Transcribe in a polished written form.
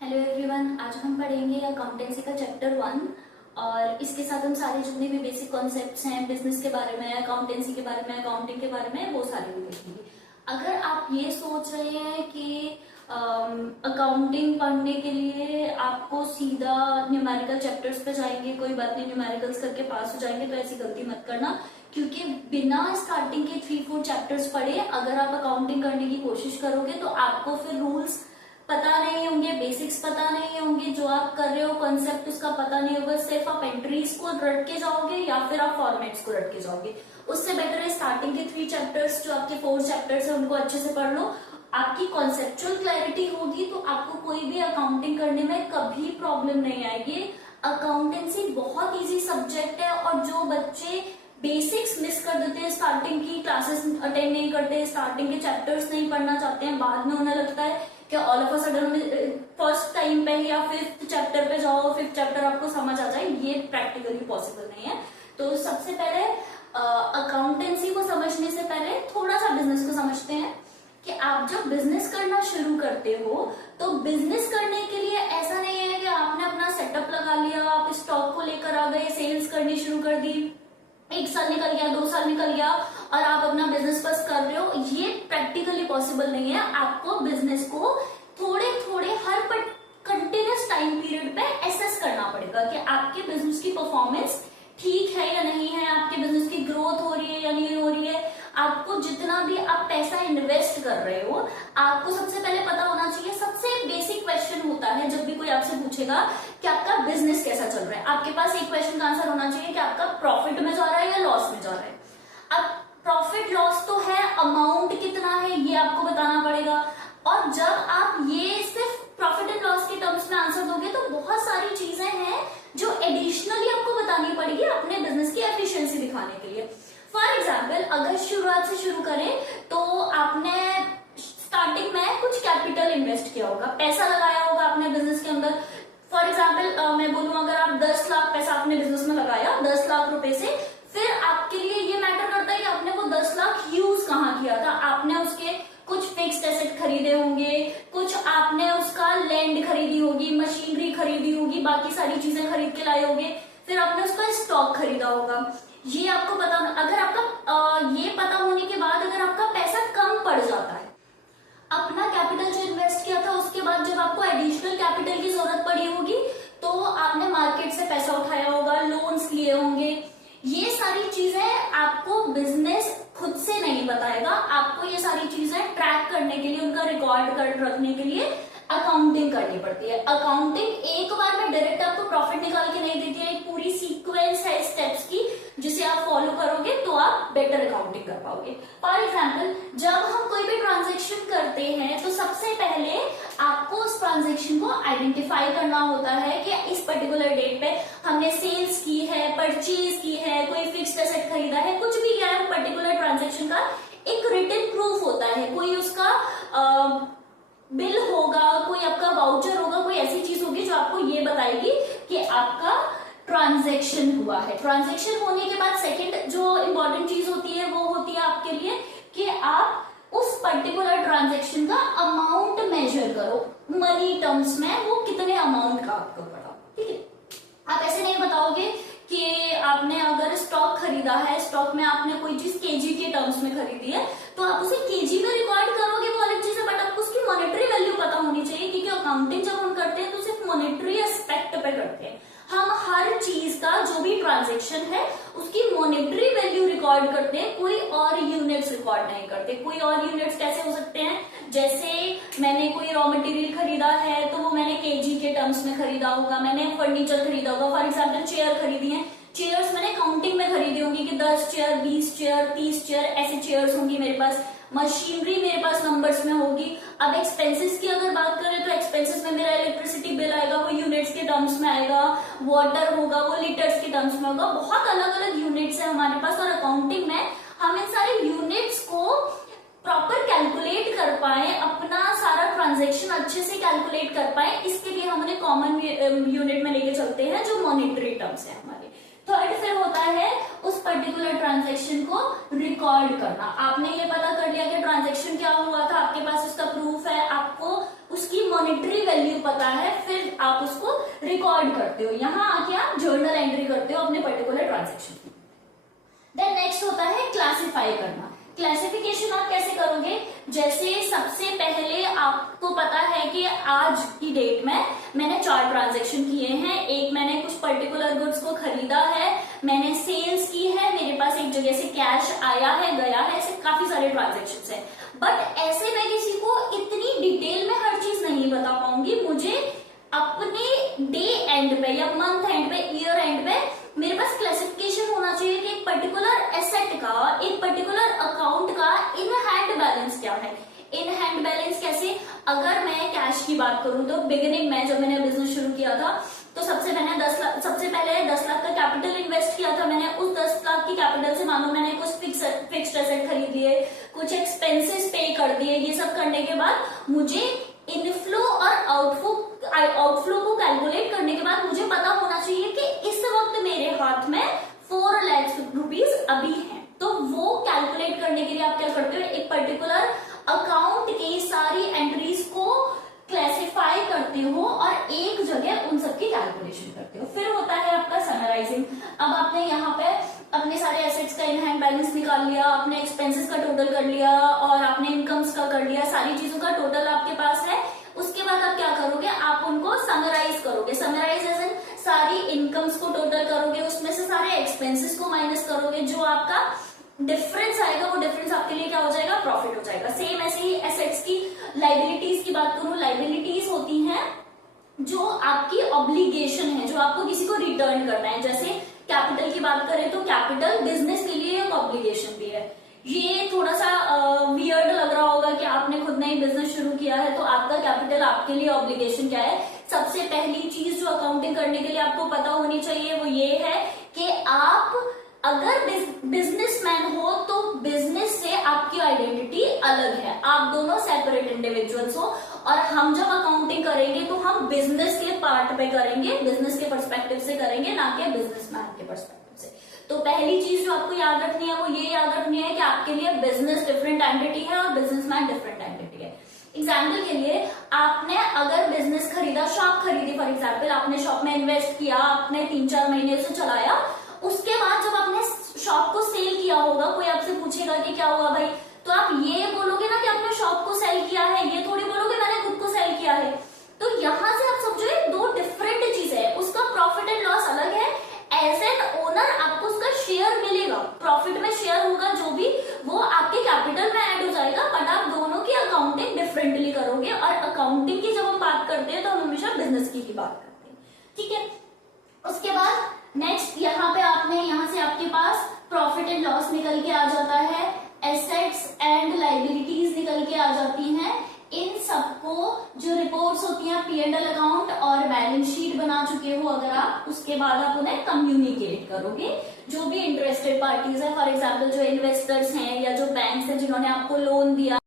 Hello everyone, आज हम पढ़ेंगे अकाउंटेंसी का चैप्टर 1। और इसके साथ हम सारे जितने भी बेसिक कॉन्सेप्ट्स हैं बिजनेस के बारे में, अकाउंटेंसी के बारे में, अकाउंटिंग के बारे में, वो सारे भी देखेंगे। अगर आप ये सोच रहे हैं कि अकाउंटिंग पढ़ने के लिए आपको सीधा न्यूमेरिकल चैप्टर्स पे जाएंगे, कोई बात नहीं न्यूमेरिकल्स करके पास हो जाएंगे, तो ऐसी गलती मत करना। क्योंकि बिना स्टार्टिंग के 3-4 चैप्टर्स पढ़े अगर आप अकाउंटिंग करने की कोशिश करोगे तो आपको फिर रूल्स पता नहीं होंगे, बेसिक्स पता नहीं होंगे, जो आप कर रहे हो कॉन्सेप्ट उसका पता नहीं होगा। सिर्फ आप एंट्रीज को रट के जाओगे या फिर आप फॉर्मेट्स को रट के जाओगे। उससे बेटर है स्टार्टिंग के 3 चैप्टर्स, जो आपके 4 चैप्टर्स है, उनको अच्छे से पढ़ लो। आपकी कॉन्सेप्चुअल क्लैरिटी होगी तो आपको कोई भी अकाउंटिंग करने में कभी प्रॉब्लम नहीं आएगी। अकाउंटेंसी बहुत इजी सब्जेक्ट है और जो बच्चे बेसिक्स मिस कर देते हैं, स्टार्टिंग की क्लासेस अटेंड नहीं करते, स्टार्टिंग के चैप्टर्स नहीं पढ़ना चाहते हैं, बाद में उन्हें लगता है कि all of a sudden first time पे या 5th चैप्टर पे जाओ, 5th चैप्टर आपको समझ आ जाए, ये प्रैक्टिकली पॉसिबल नहीं है। तो सबसे पहले अकाउंटेंसी को समझने से पहले थोड़ा सा बिजनेस को समझते हैं कि आप जब बिजनेस करना शुरू करते हो तो बिजनेस करने के लिए ऐसा नहीं है कि आपने अपना सेटअप लगा लिया, आप स्टॉक को लेकर आ गए, सेल्स करनी शुरू कर दी, 1 साल निकल गया, 2 साल निकल गया और आप अपना बिजनेस बस कर रहे हो। ये प्रैक्टिकली पॉसिबल नहीं है। आपको बिजनेस को थोड़े थोड़े हर कंटिन्यूस टाइम पीरियड पे एसेस करना पड़ेगा कि आपके बिजनेस की परफॉर्मेंस ठीक है या नहीं है, आपके बिजनेस की ग्रोथ हो रही है या नहीं हो रही है। आपको जितना भी आप पैसा इन्वेस्ट कर रहे हो, आपको सबसे पहले पता होना चाहिए। सबसे बेसिक क्वेश्चन होता है जब भी कोई आपसे पूछेगा कि आपका बिजनेस कैसा चल रहा है, आपके पास एक क्वेश्चन का आंसर होना चाहिए कि आपका प्रॉफिट में जा रहा है या लॉस में जा रहा है। अब प्रॉफिट लॉस तो है, अमाउंट कितना है ये आपको बताना पड़ेगा। और जब आप ये सिर्फ प्रॉफिट एंड लॉस के टर्म्स में आंसर दोगे तो बहुत सारी चीजें हैं जो एडिशनली आपको बतानी पड़ेगी अपने बिजनेस की एफिशिएंसी दिखाने के लिए। फॉर एग्जाम्पल, अगर शुरुआत से शुरू करें तो आपने स्टार्टिंग में कुछ कैपिटल इन्वेस्ट किया होगा, पैसा लगाया होगा अपने बिजनेस के अंदर। फॉर एग्जाम्पल मैं बोलूं, अगर आप 10 लाख पैसा अपने बिजनेस में लगाया, 10 लाख रुपए से, फिर आपके लिए ये मैटर करता है कि आपने वो 10 लाख यूज कहाँ किया था। आपने उसके कुछ फिक्स्ड एसेट खरीदे होंगे, कुछ आपने उसका लैंड खरीदी होगी, मशीनरी खरीदी होगी, बाकी सारी चीजें खरीद के लाए होंगे, फिर आपने उसका स्टॉक खरीदा होगा। ये आपको पता, अगर आपका ये पता होने के बाद अगर आपका पैसा कम पड़ जाता है, अपना कैपिटल जो इन्वेस्ट किया था उसके बाद जब आपको एडिशनल कैपिटल की जरूरत पड़ी होगी तो आपने मार्केट से पैसा उठाया होगा, लोन्स लिए होंगे। ये सारी चीजें आपको बिजनेस खुद से नहीं बताएगा। आपको ये सारी चीजें ट्रैक करने के लिए, उनका रिकॉर्ड कर रखने के लिए अकाउंटिंग करनी पड़ती है। अकाउंटिंग एक बार में डायरेक्ट आपको प्रॉफिट निकाल के नहीं देती है, एक पूरी सीक्वेंस है स्टेप्स की जिसे आप फॉलो करोगे तो आप बेटर अकाउंटिंग कर पाओगे। फॉर एग्जाम्पल, जब हम कोई भी ट्रांजेक्शन करते हैं तो सबसे पहले आपको उस ट्रांजेक्शन को आइडेंटिफाई करना होता है कि इस पर्टिकुलर डेट पे हमने सेल्स की है, परचेज की है, कोई फिक्स्ड एसेट खरीदा है, कुछ भी किया है। पर्टिकुलर ट्रांजेक्शन का एक रिटन प्रूफ होता है, कोई उसका बिल होगा, कोई आपका वाउचर होगा, कोई ऐसी चीज होगी जो आपको ये बताएगी कि आपका ट्रांजैक्शन हुआ है। ट्रांजैक्शन होने के बाद सेकंड जो इंपॉर्टेंट चीज होती है वो होती है आपके लिए कि आप उस पर्टिकुलर ट्रांजैक्शन का अमाउंट मेजर करो, मनी टर्म्स में वो कितने अमाउंट का आपको पड़ा। ठीक है, आप ऐसे नहीं बताओगे कि आपने अगर स्टॉक खरीदा है, स्टॉक में आपने कोई चीज केजी के टर्म्स में खरीदी है तो आप उसे केजी में रिकॉर्ड करोगे, वो अलग चीज है, बट आपको उसकी मॉनेटरी वैल्यू पता होनी चाहिए। क्योंकि अकाउंटिंग जब हम करते हैं तो सिर्फ मॉनेटरी एस्पेक्ट पे करते हैं, हम हर चीज का जो भी ट्रांजैक्शन है उसकी मॉनेटरी वैल्यू रिकॉर्ड करते हैं, कोई और यूनिट्स रिकॉर्ड नहीं करते। कोई और यूनिट्स कैसे हो सकते हैं, जैसे मैंने कोई रॉ मटेरियल खरीदा है तो वो मैंने केजी के टर्म्स में खरीदा होगा, मैंने फर्नीचर खरीदा होगा। फॉर एग्जाम्पल, चेयर खरीदी है, चेयर्स मैंने काउंटिंग में खरीदी होंगी कि 10 चेयर, 20 चेयर, 30 चेयर ऐसी चेयर्स होंगी मेरे पास। मशीनरी मेरे पास नंबर्स में होगी। अब एक्सपेंसेस की अगर बात करें तो एक्सपेंसेस में मेरा इलेक्ट्रिसिटी बिल आएगा, वो यूनिट्स के टर्म्स में आएगा, वाटर होगा वो लीटर्स के टर्म्स में होगा। बहुत अलग अलग यूनिट्स है हमारे पास और अकाउंटिंग में हम इन सारे यूनिट्स को प्रॉपर कैलकुलेट कर पाए, अपना सारा ट्रांजैक्शन अच्छे से कैलकुलेट कर पाए, इसके लिए हम उन्हें कॉमन यूनिट में लेके चलते हैं जो मॉनेटरी टर्म्स है हमारे। थर्ड फिर होता है उस पर्टिकुलर ट्रांजैक्शन को रिकॉर्ड करना। आपने ये पता कर लिया कि ट्रांजैक्शन क्या हुआ था, आपके पास उसका प्रूफ है, आपको उसकी मॉनेटरी वैल्यू पता है, फिर आप उसको रिकॉर्ड करते हो, यहाँ आके आप जर्नल एंट्री करते हो अपने पर्टिकुलर ट्रांजैक्शन की। देन नेक्स्ट होता है क्लासिफाई करना। क्लासिफिकेशन आप कैसे करोगे, जैसे सबसे पहले आपको पता है कि आज की डेट में मैंने 4 ट्रांजैक्शन किए हैं। एक मैंने कुछ पर्टिकुलर गुड्स को खरीदा है, मैंने सेल्स की है, मेरे पास एक जगह से कैश आया है गया है, ऐसे काफी सारे ट्रांजैक्शंस हैं। बट ऐसे मैं किसी को इतनी डिटेल में हर चीज नहीं बता पाऊंगी, मुझे अपने डे एंड पे या मंथ एंड पे, ईयर एंड पे मेरे पास क्लासिफिकेशन होना चाहिए कि एक पर्टिकुलर एसेट का, एक पर्टिकुलर अकाउंट का इन हैंड बैलेंस क्या है। इन हैंड बैलेंस कैसे, अगर मैं कैश की बात करूं तो बिगिनिंग में जब मैंने बिजनेस शुरू किया था तो सबसे पहले 10 लाख का कैपिटल इन्वेस्ट किया था मैंने। उस 10 लाख की कैपिटल से मानो मैंने कुछ फिक्स्ड एसेट खरीद लिए, कुछ एक्सपेंसेस पे कर दिए। ये सब करने के बाद मुझे इनफ्लो और आउटफ्लो को कैलकुलेट करने के बाद मुझे पता होना चाहिए कि इस वक्त मेरे हाथ में 4 लाख रुपीज अभी हैं। तो वो कैलकुलेट करने के लिए आप क्या करते हो, एक पर्टिकुलर अकाउंट की सारी एंट्रीज को क्लासिफाई करते हो और एक जगह उन सबकी कैलकुलेशन करते हो। फिर होता है आपका समराइजिंग। अब आपने यहाँ पे अपने सारे एसेट्स का इन हैंड बैलेंस निकाल लिया, अपने एक्सपेंसेस का टोटल कर लिया और आपने इनकम्स का कर लिया, सारी चीजों का टोटल आपके पास है। उसके बाद आप क्या करोगे, आप उनको समराइज करोगे। समराइज एज इन सारी इनकम्स को टोटल करोगे, उसमें से सारे एक्सपेंसेस को माइनस करोगे, जो आपका डिफरेंस आएगा वो डिफरेंस आपके लिए क्या हो जाएगा, प्रॉफिट हो जाएगा। सेम ऐसे ही एसेट्स की लाइबिलिटीज की बात करूं, लाइबिलिटीज होती हैं जो आपकी ऑब्लिगेशन है, जो आपको किसी को रिटर्न करना है। जैसे कैपिटल की बात करें तो कैपिटल बिजनेस के लिए एक ऑब्लिगेशन भी है। ये थोड़ा सा वियर्ड लग रहा होगा कि आपने खुद ने ही बिजनेस शुरू किया है तो आपका कैपिटल आपके लिए ऑब्लिगेशन क्या है। सबसे पहली चीज जो अकाउंटिंग करने के लिए आपको पता होनी चाहिए वो ये है कि आप अगर बिजनेसमैन हो तो बिजनेस से आपकी आइडेंटिटी अलग है, आप दोनों सेपरेट इंडिविजुअल्स हो। और हम जब अकाउंटिंग करेंगे तो हम बिजनेस के पार्ट पे करेंगे, बिजनेस के पर्सपेक्टिव से करेंगे, ना कि बिजनेसमैन के पर्सपेक्टिव से। तो पहली चीज जो आपको याद रखनी है वो ये याद रखनी है कि आपके लिए बिजनेस डिफरेंट एंटिटी है और बिजनेसमैन डिफरेंट एंटिटी है। एग्जाम्पल के लिए आपने अगर बिजनेस खरीदा, शॉप खरीदी फॉर एग्जाम्पल, आपने शॉप में इन्वेस्ट किया, आपने 3-4 महीने से चलाया, उसके बाद जब आपने शॉप को सेल किया होगा, कोई आपसे पूछेगा कि क्या हुआ भाई, तो आप ये बोलोगे ना कि आपने शॉप को सेल किया है, ये थोड़ी बोलोगे मैंने खुद को सेल किया है। तो यहां से आप समझो ये 2 डिफरेंट चीजें है, उसका प्रॉफिट एंड लॉस अलग है। एज एन ओनर आपको उसका शेयर मिलेगा, प्रॉफिट में शेयर होगा जो भी, वो आपके कैपिटल में ऐड हो जाएगा, बट आप दोनों की अकाउंटिंग डिफरेंटली करोगे। और अकाउंटिंग की जब हम बात करते हैं तो हम हमेशा बिजनेस की ही बात करते हैं, ठीक है। उसके बाद नेक्स्ट यहाँ पे आपने, यहाँ से आपके पास प्रॉफिट एंड लॉस निकल के आ जाता है, एसेट्स एंड लाइबिलिटीज निकल के आ जाती हैं। इन सबको जो रिपोर्ट्स होती हैं P&L अकाउंट और बैलेंस शीट बना चुके हो अगर आप, उसके बाद आप उन्हें कम्युनिकेट करोगे जो भी इंटरेस्टेड पार्टीज है, फॉर एग्जाम्पल जो इन्वेस्टर्स हैं या जो बैंक्स हैं जिन्होंने आपको लोन दिया।